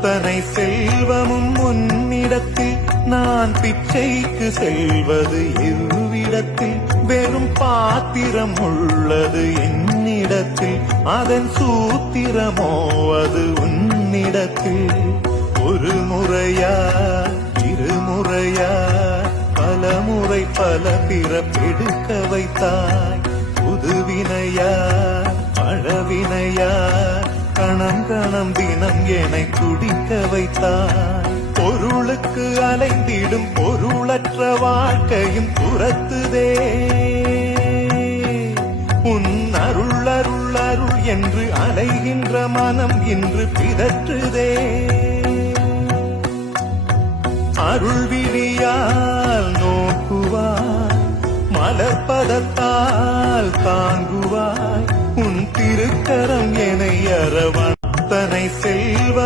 அத்தனை செல்வமும் உன்னிடத்தில் நான் பிச்சைக்கு செல்வது எவ்விடத்தில் வெறும் பாத்திரம் உள்ளது என்னிடத்தில் அதன் சூத்திரமோ அது உன்னிடத்தில் ஒரு முறையா இருமுறையா பல முறை பல பிறப்பெடுக்க வைத்தாய் புதுவினையா பழவினையா கணம் கணம் தினம் என்னை துடிக்க வைத்தாய் பொருளுக்கு அலைந்திடும் பொருளற்ற வாழ்க்கையும் துரத்துதே உன் அருள் அருள் அருள் என்று அலைகின்ற மனம் இன்று பிதற்றுதே அருள் விழியால் நோக்குவாய் மலர்பதத்தால் தாங்குவாய் உன் திருக்கரம் என்னை அரவணை செல்வம்